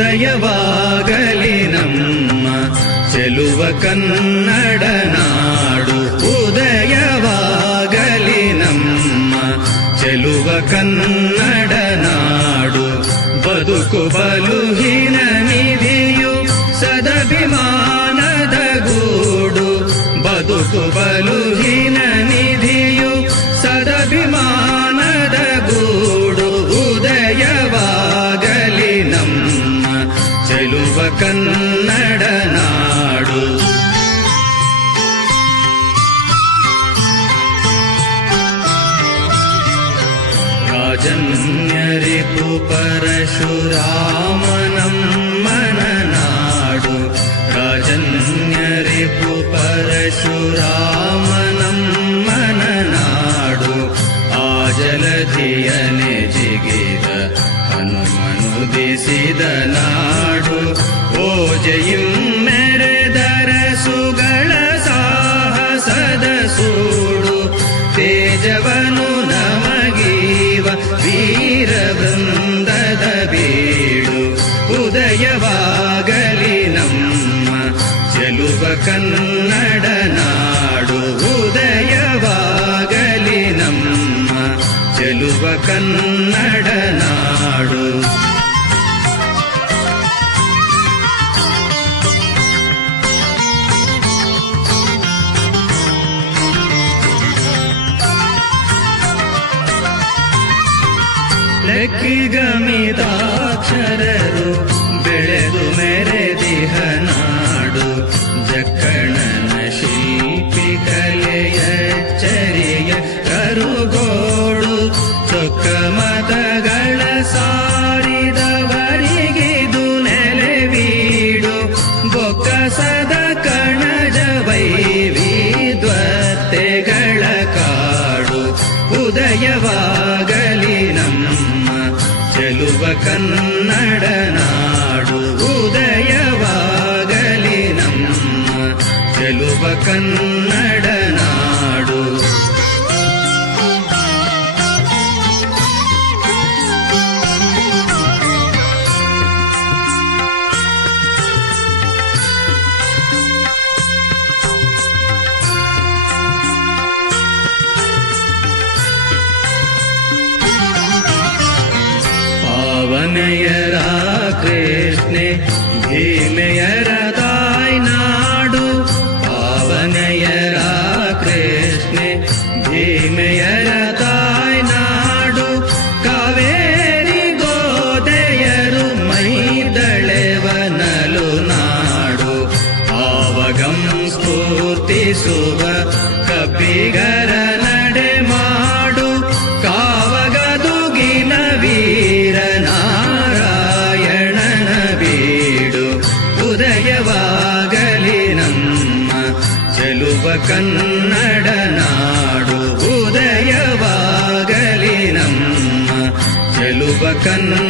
ಉದಯವಾಗಲಿ ನಮ್ಮ ಚೆಲುವ ಕನ್ನಡ ನಾಡು. ಉದಯವಾಗಲಿ ನಮ್ಮ ಚೆಲುವ ಕನ್ನಡ ನಾಡು. ಬದುಕು ಬಲುಹಿನ ನಿಧಿಯು ಸದಭಿಮಾನದ ಗೂಡು. ಬದುಕು ಬಲುಹಿನ ನಿಧಿಯು ಸದಭಿಮಾನದ ಗೂಡು. ಉದಯವಾಗಲಿ ನಮ್ಮ ಚೆಲುವ ಕನ್ನಡ ನಾಡು. ರಾಜನ್ಯರಿಪು ಪರಶುರಾಮನಮ್ಮನ ನಾಡು. ರಾಜನ್ಯರಿಪು ಪರಶುರಾಮನಮ್ಮನ ನಾಡು. ಆ ಜಲಧಿಯನೆ ಜಿಗಿದ ಹನುಮನುದಿಸಿದ ನಾಡು. ಓಜೆಯಿಂ ಮೆರೆದರ ಸುಗಳ ಸಾಹಸದ ಸೂಡು. ತೇಜವನು ನಮಗೀವ ವೀರ ವೃಂದದ ಬೀಡು. ಉದಯವಾಗಲಿ ನಮ್ಮ ಚೆಲುವ ಕನ್ನಡ ನಾಡು. ಉದಯವಾಗಲಿ ನಮ್ಮ ಚೆಲುವ ಕನ್ನಡ ನಾಡು. ಲೆಕ್ಕಿಗಮಿದಾಕ್ಷರರು ಬೆಳೆದು ಮೆರೆದಿಹ ನಾಡು. ಜಕ್ಕಣನ ಶಿಲ್ಪಿ ಕಲೆಯ ಚರಿಯ ಕರುಗೋಡು. ಚೊಕ್ಕ ಮತಗಳ ಸಾರಿದವರಿಗಿದು ನೆಲೆವೀಡು. ಬೊಕ್ಕಸದ ಕಣಜ ವೈವಿಧ್ವತೆಗಳ ಕಾಡು. ಉದಯವಾಗಲಿ ನಮ್ಮ ಚೆಲುವ ಕನ್ನಡ ನಾಡು. ಉದಯವಾಗಲಿ ನಮ್ಮ ಚೆಲುವ ಕನ್ನಡ ನಾಡು. ಪಾವನೆಯರ ಕೃಷ್ಣೆ ಭೀಮೆಯರ ತಾಯ್ನಾಡು. ಪಾವನೆಯರ ಕೃಷ್ಣೆ ಭೀಮೆಯರ ತಾಯ್ನಾಡು. ಕಾವೇರಿ ಗೋದೆಯರು ಮೈದಳೆವನಲು ನಾಡು. ಆವಗಂ ಸ್ಫೂರ್ತಿಸುವ ಕಪಿಗರ ನಡೆ ಮಾಡು. ಕಾವಗದುಗಿನ ವೀರ ನಾರಾಯಣನ ಬೀಡು. ಉದಯವಾಗಲಿ ನಮ್ಮ ಚೆಲುವ ಕನ್ನಡ ನಾಡು. ಉದಯವಾಗಲಿ ನಮ್ಮ ಚೆಲುವ ಕನ್ನಡ